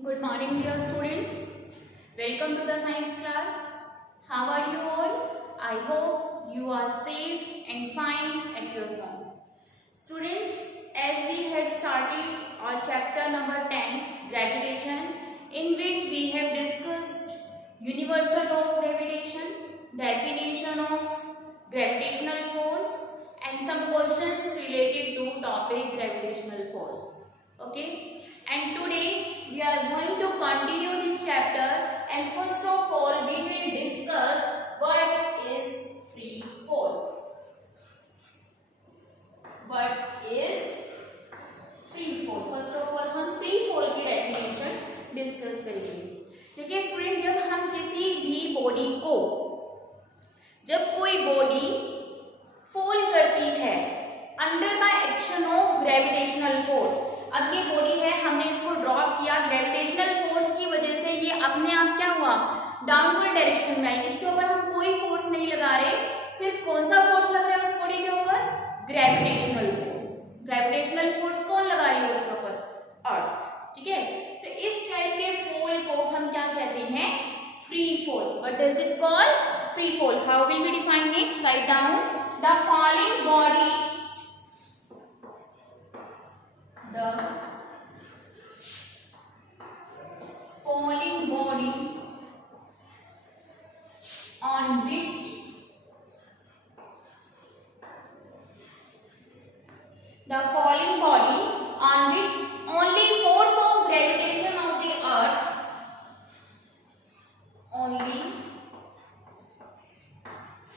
Good morning, dear students. Welcome to the science class. How are you all? I hope you are safe and fine at your home. Students, as we had started our chapter number 10, gravitation, in which we have discussed universal law of gravitation, definition of gravitational force, and some questions related to topic gravitational force. Okay. And today we are going to continue this chapter, and first of all we will discuss what is free fall. What is free fall? First of all हम free fall की definition discuss करेंगे. देखिए student, जब हम किसी भी body को, जब कोई बॉडी फॉल करती है under the action of gravitational force, अब ये बॉडी है, हमने इसको ड्रॉप किया, ग्रेविटेशनल फोर्स की वजह से ये अपने आप क्या हुआ, डाउनवर्ड डायरेक्शन में आई. इसके ऊपर हम कोई फोर्स नहीं लगा रहे, सिर्फ कौन सा फोर्स लग रहा है उस बॉडी के ऊपर, ग्रेविटेशनल फोर्स. ग्रेविटेशनल फोर्स कौन लगा रही है उसके ऊपर, अर्थ. ठीक है, तो इस टाइप के फॉल को हम क्या कहते हैं, free fall. What does it call, free fall. How will we define it, right down. The falling body, the falling body on which only force of gravitation of the earth, only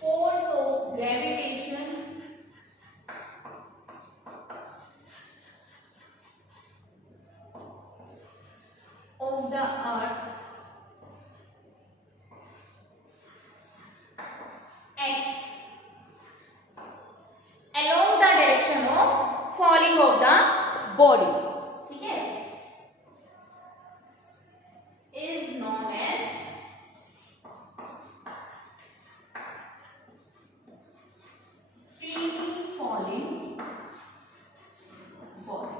force of gravitation of the earth acts along the direction of falling of the body. ठीक है, is known as free falling body,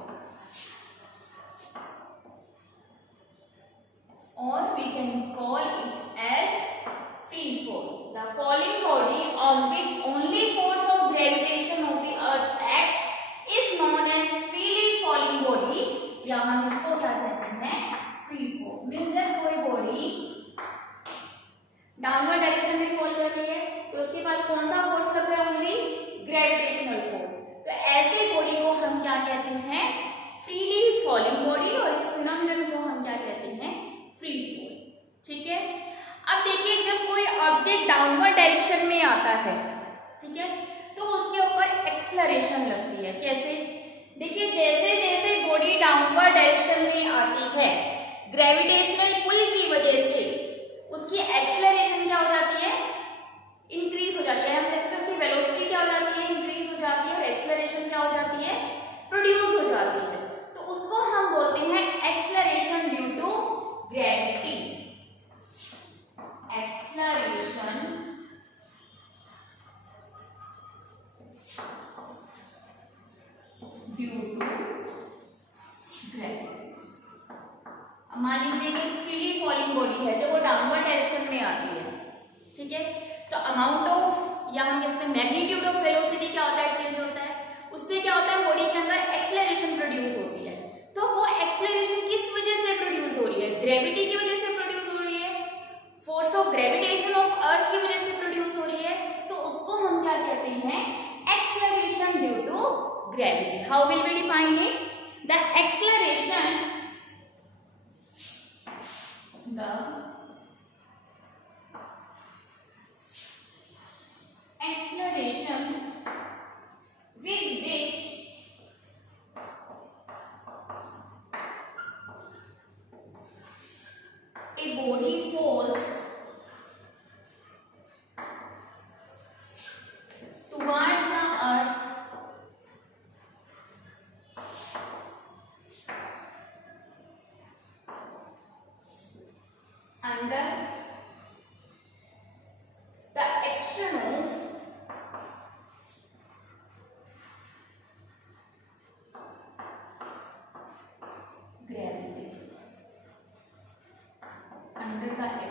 or we can call it as free fall. The falling body on which only force of gravitation of the earth acts is known as freely falling body, या हम इसको क्या कहते हैं, free fall. Means जब कोई body downward direction में fall कर रही है तो उसके पास कौन सा फोर्स लग रहा है, ओनली ग्रेविटेशनल फोर्स. तो ऐसे बॉडी को हम क्या कहते हैं, फ्रीली फॉलिंग बॉडी, और इस फिनोमेनन को हम क्या कहते हैं, फ्री फॉल. ठीक है, अब देखिए जब कोई ऑब्जेक्ट डाउनवर्ड डायरेक्शन में आता है, ठीक है, तो उसके ऊपर एक्सेलरेशन लगती है. कैसे, देखिए जैसे जैसे बॉडी डाउनवर्ड डायरेक्शन में आती है, ग्रेविटेशनल पुल की वजह से उसकी एक्सेलरेशन क्या हो जाती है, इंक्रीज हो जाती है. हम जैसे उसकी वेलोसिटी क्या हो जाती है, इंक्रीज हो जाती है, और एक्सेलरेशन क्या हो जाती है, प्रोड्यूस हो जाती है. तो उसको हम बोलते हैं acceleration due to gravity. Acceleration due to gravity. अब मान लीजिए कि फ्रीली फॉलिंग बॉडी है जो वो डाउनवर्ड डायरेक्शन में आती है, ठीक है, तो अमाउंट ऑफ, या हम कहते हैं मैग्नीट्यूड ऑफ वेलोसिटी क्या होता है, चेंज होता है. उससे क्या होता है, बॉडी के अंदर एक्सेलरेशन प्रोड्यूस होती है. तो वो एक्सेलरेशन किस वजह से प्रोड्यूस हो रही है, ग्रेविटी की वजह से प्रोड्यूस हो रही है, force of gravitation of earth की वजह से प्रोड्यूस हो रही है. तो उसको हम क्या कहते हैं, acceleration due to gravity. How will we define it, the acceleration, the acceleration with which a body falls towards the earth under the action of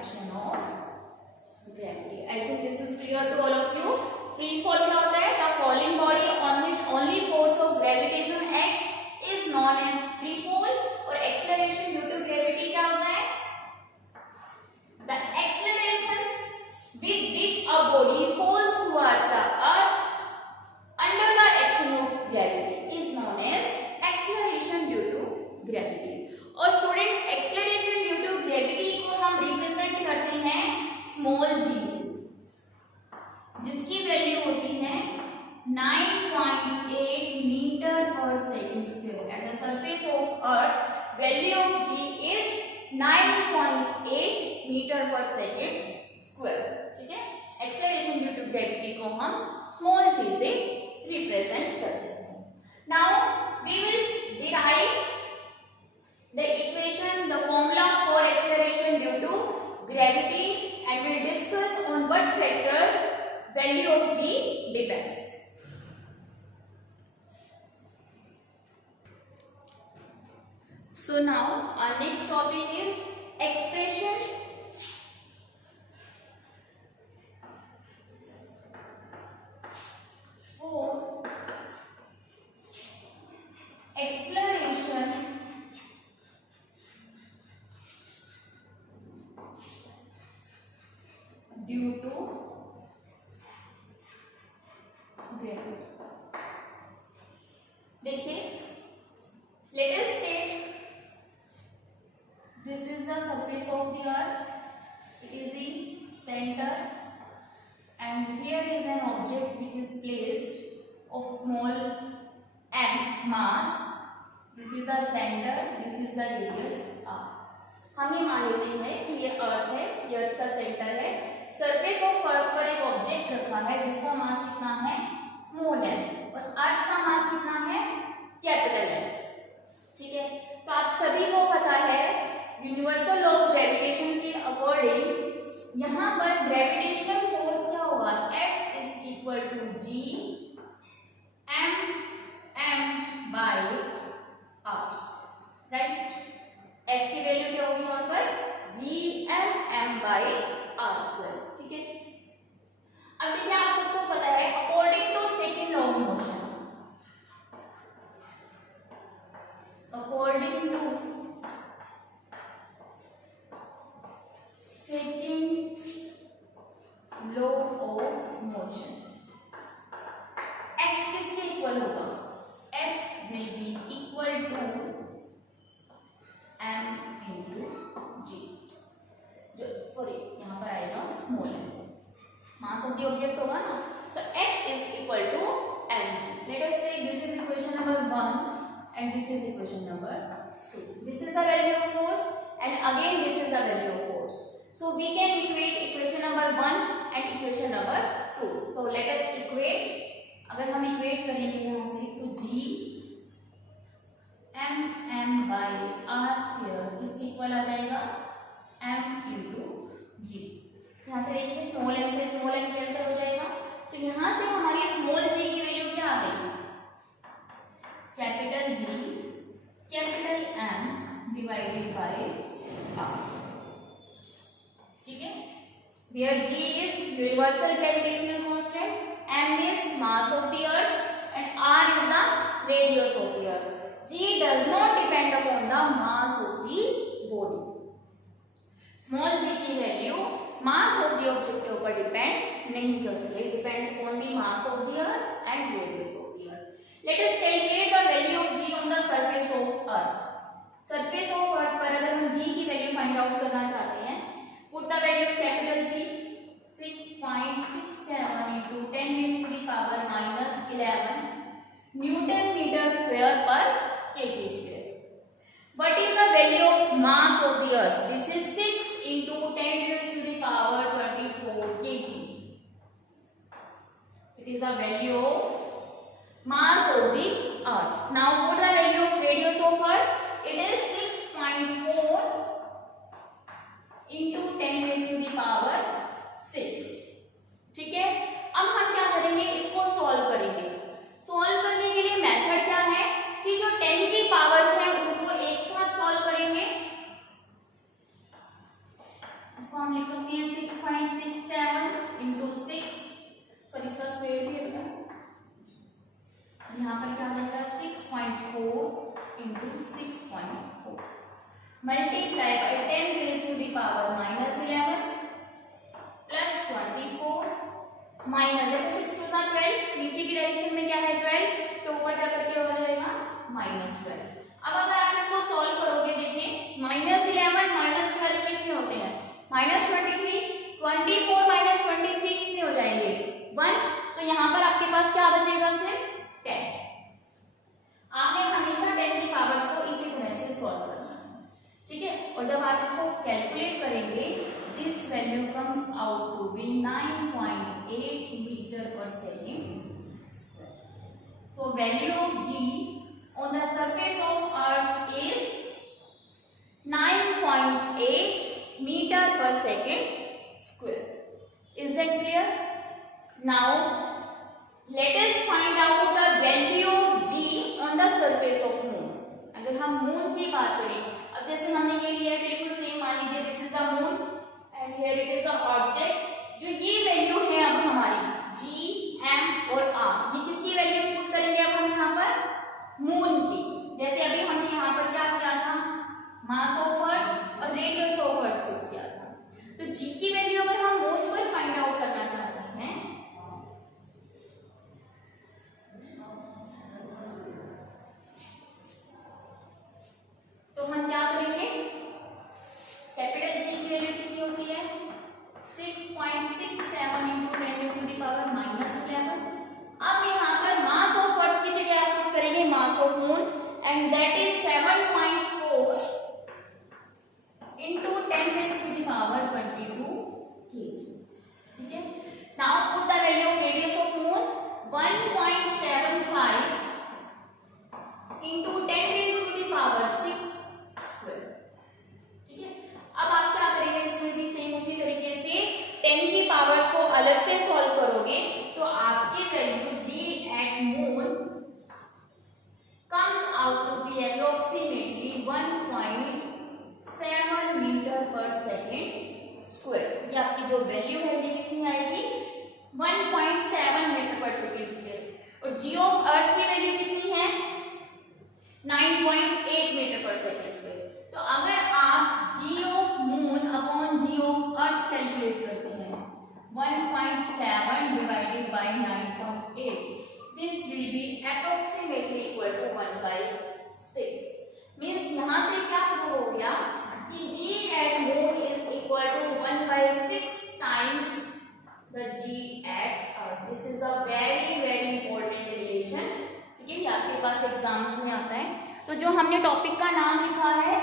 action of gravity. I think this is clear to all of you. Free fall क्या होता है? The falling body on which only force of gravitation act is known as free fall. और acceleration due to gravity क्या होता है? The acceleration with which a body falls towards the earth under the action of gravity is known as acceleration due to gravity। और students acceleration due to gravity को हम represent करते हैं small g से, जिसकी वैल्यू होती है 9.8 metre per second square. At the surface of earth value of g is 9.8 metre per second square. ठीक है, एक्सेलरेशन ड्यू टू ग्रेविटी को हम स्मॉल g से रिप्रेजेंट करते हैं। Now we will derive the equation, the formula for acceleration due to gravity and will discuss on what factors value of g depends. So now our next topic is expression for acceleration due to gravity। देखिए, let us take this is the surface of the earth, it is the center, and here is an object which is placed of small m mass, this is the center, this is the radius r। हम ये मान लेते हैं कि ये अर्थ है, ये अर्थ का सेंटर है। सरफेस ऑफ अर्थ पर एक ऑब्जेक्ट रखा है जिसका मास कितना है? स्मॉल m, और अर्थ का मास कितना है? Capital M। ठीक है, तो आप सभी को पता है यूनिवर्सल लॉ ऑफ ग्रेविटेशन के अकॉर्डिंग यहाँ पर ग्रेविटेशनल फोर्स क्या होगा? F is equal to G m by r, right? F की वैल्यू क्या होगी यहाँ पर? G m by r square. ठीक है, अब देखिए आप सबको पता है according to second law of motion, according to second law of motion F किसके इक्वल होगा? F will be equal to m into g, जो सॉरी यहाँ पर आएगा small m, mass of the object होगा ना। So F is equal to mg। Let us take this is equation number 1 and this is equation number 2। This is the value of force and again this is the value of force। So we can equate equation number 1 and equation number 2। So let us equate, अगर हम equate करेंगे यहाँ से तो g m by r square इसके equal आ जाएगा m into g। यहाँ से देखिए स्मॉल m से स्मॉल m कैंसिल हो जाएगा, तो यहाँ से हमारी स्मॉल g की वैल्यू क्या आ गई? Capital G capital M divided by r। ठीक है, where G is universal gravitational constant, M is mass of the earth and r is the radius of the earth। G does not depend upon the mass of the body। Small g की value mass of the object के ऊपर depend नहीं करती है, depends upon the mass of the earth and radius of the earth. Let us calculate the value of g on the surface of earth. Surface of अर्थ पर अगर हम g की value find out करना चाहते हैं, put the value of capital G 6.67 into 10 raised to the power -11 newton metre square per kg square। What is the value of mass of the earth? This is 6 into 10 raised to the power 24 kg। It is the value of mass of the earth। Now put the value of radius of earth. It is 6.4 into 10 raised to the power 6। ठीक है, अब हम क्या करेंगे? इसको solve करेंगे। Solve करने के लिए मेथड क्या है कि जो 10 की पावर्स हैं उनको एक साथ सॉल्व करेंगे। इसको हम multiply by 10 raised to the power minus 11 plus 24 minus, देखो 6 टू 12, नीचे की डायरेक्शन में क्या है 12, तो ऊपर जाकर के हो जाएगा -12। अब अगर आप इसको सॉल्व करोगे, देखिए -11 -12 कितने होते हैं, -23, 24 -23 कितने हो जाएंगे 1, तो यहाँ पर आपके पास क्या बचेगा सिर्फ 10। आपने हमेशा 10 की पावर्स को इसी तरह से सॉल्व करना है, ठीक है। और जब आप इसको कैलकुलेट करेंगे, this value comes out to be 9.8 metre per second square. So value of G on the surface of Earth is 9.8 meter per second square. Is that clear? Now let us find out the value of G on the surface of moon. अगर हम moon की बात करें, अब जैसे हमने ये लिया बिल्कुल सेम, मान लीजिए this is the moon and here it is the object. जो ये वैल्यू है अब हमारी G, M और R, ये किसकी वैल्यू पुट करेंगे अब हम यहाँ पर मून की। जैसे अभी हमने यहाँ पर क्या किया था, मास ऑफ अर्थ और रेडियस ऑफ अर्थ पुट किया था, तो G की वैल्यू अगर हम मून पर फाइंड आउट करना चाहते हैं, तो हम क्या करेंगे, कैपिटल G की वैल्यू कितनी होती है 6.67 into 10 to the power -11। अब यहाँ पर मास ऑफ अर्थ की जगह आप पुट करेंगे mass of moon and that is 7.4 into 10 raised to the power 22 kg, ठीक है। Now put the value of radius of moon 1.75 into 10 raised to the power 6 square, ठीक है। अब आप क्या करेंगे, इसमें भी सेम उसी तरीके से 10 की पावर्स को अलग से सॉल्व करोगे, तो आपकी value G at moon comes out to be approximately 1.7 metre per second square. ये आपकी जो वैल्यू है ये कितनी आएगी 1.7 मीटर पर सेकेंड स्क्वायर। और G ऑफ अर्थ की वैल्यू कितनी है 9.8 मीटर पर सेकेंड स्क्वायर। तो अगर आप G of moon upon G of earth calculate करते हैं 1.7 divided by 9.8, this will be approximately equal to 1/6। Means यहां से क्या प्रूव हो गया कि G at moon is equal to 1/6 times the G at earth. This is a very important relation, ठीक है। ये आपके पास एग्जाम्स में आता है। तो जो हमने टॉपिक का नाम लिखा है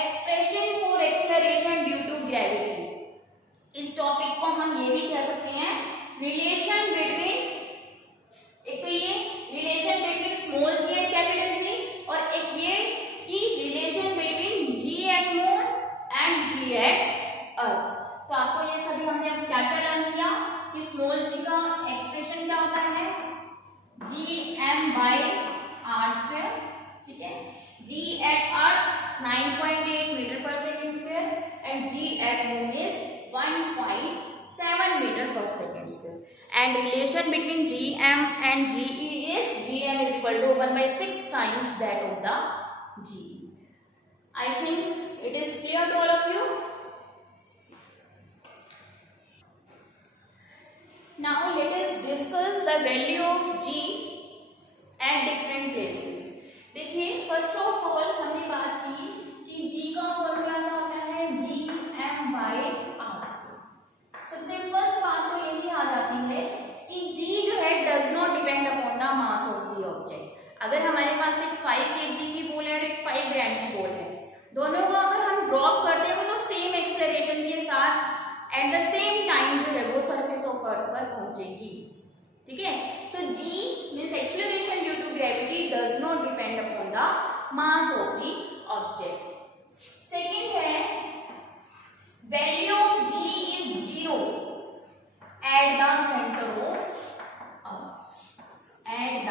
expression for acceleration due to gravity, इस टॉपिक को हम ये भी कह सकते हैं रिलेशन बिटवीन, एक तो ये relation between small g and capital G, और एक ये कि relation between G at moon and G at earth. तो आपको ये सभी हमने अब क्या क्या लर्न किया कि स्मॉल g का एक्सप्रेशन क्या होता है Gm/r², ठीक है। G at earth 9.8 metre per second square and G at moon is 1.7 metre per second square. And relation between Gm and Ge is Gm is equal to 1/6 times that of the G. I think it is clear to all of you. Now let us discuss the value of G at different places. देखिए first of all हमने बात की कि G का formula क्या होता है Gm/r²। सबसे फर्स्ट बात तो यही आ जाती है कि G जो है does not depend upon the mass of the object. अगर हमारे पास एक 5 kg की बॉल है और एक 5 ग्राम की बॉल है, दोनों को अगर हम ड्रॉप करते हैं तो सेम एक्सेलरेशन के साथ एट द सेम टाइम जो है वो सरफेस ऑफ अर्थ पर पहुंचेगी, ठीक है। So G means acceleration due to gravity does not depend upon the mass of the object. Second है value of G is 0 at the centre of earth, at the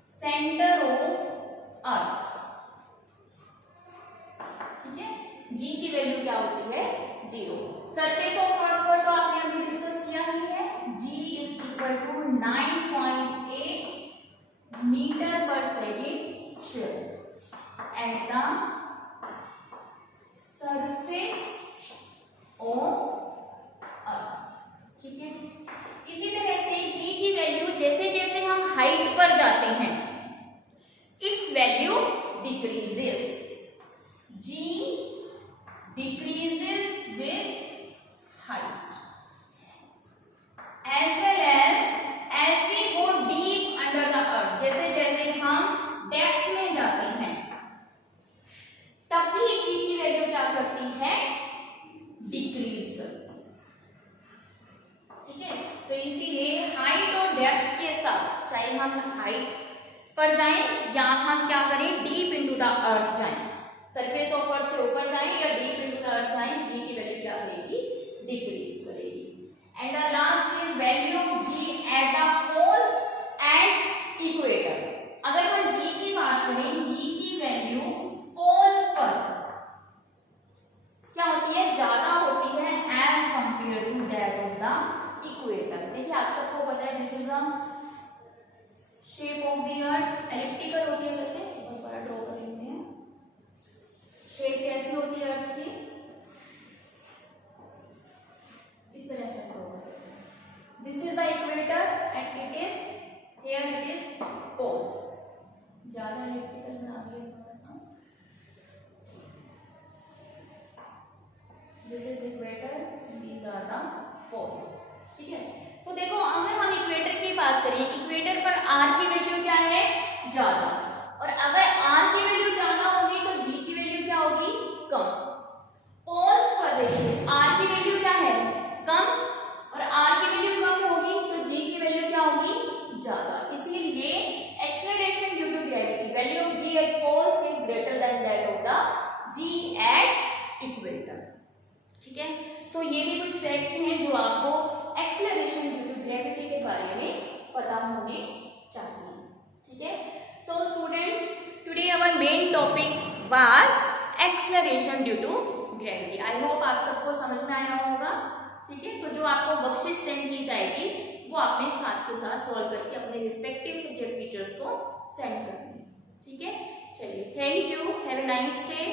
centre of earth, ठीक है। G की value क्या होती है 0। Surface of अर्थ पर तो आपने अभी डिस्कस किया ही है, G is equal to 9.8 metre per second square at the surface of earth. ठीक है, इसी तरह से जी की वैल्यू जैसे जैसे हम हाइट पर जाते हैं its value decreases. G decreases with height as well as we go deep under the earth। जैसे जैसे हम डेप्थ में जाते हैं तब भी जी की वैल्यू क्या करती है, डिक्रीज करती है। ठीक है, तो इसीलिए हाइट और डेप्थ के साथ चाहे हम हाइट पर जाएं या हम क्या करें, डीप इनटू द अर्थ जाएं, सरफेस ऑफ अर्थ से ऊपर जाएं या डीप इनटू द अर्थ जाएं, जी की वैल्यू क्या करेगी, डिक्रीज करेगी। And the last is value of g at the poles and equator. अगर हम जी की बात करें, जी की वैल्यू पोल्स पर क्या होती है, ज्यादा होती है as compare to that of the equator. देखिए आप सबको पता है this is the shape of the earth, elliptical होती है, वैसे बहुत बड़ा ड्रॉ कर लेते हैं। शेप कैसी होती है अर्थ की, इस तरह से ड्रॉ करते हैं। This is the equator and it is here it is poles. ज्यादा एलिप्टिकल बना दिया थोड़ा सा। This is equator, these are the poles. ठीक है, तो देखो अगर हम इक्वेटर की बात करें, इक्वेटर पर आर की वैल्यू क्या है, ज्यादा, और अगर आर की वैल्यू ज्यादा होगी तो जी की वैल्यू क्या होगी, कम। पोल्स पर देखिए आर की वैल्यू क्या है, कम, और आर की वैल्यू कम होगी तो जी की वैल्यू क्या होगी, ज्यादा। इसीलिए acceleration due to gravity, value of g at poles is greater than that of the g at equator. ठीक है, सो ये भी कुछ फैक्ट्स हैं जो आपको एक्सेलरेशन ड्यू टू ग्रेविटी के बारे में पता होने चाहिए। ठीक है, so students today our main topic was acceleration due to gravity. I hope आप सबको समझ में आया होगा। ठीक है, तो जो आपको वर्कशीट सेंड की जाएगी वो आपने साथ के साथ सॉल्व करके अपने रिस्पेक्टिव सब्जेक्ट टीचर्स को सेंड करनी। ठीक है, चलिए, thank you, have a nice day.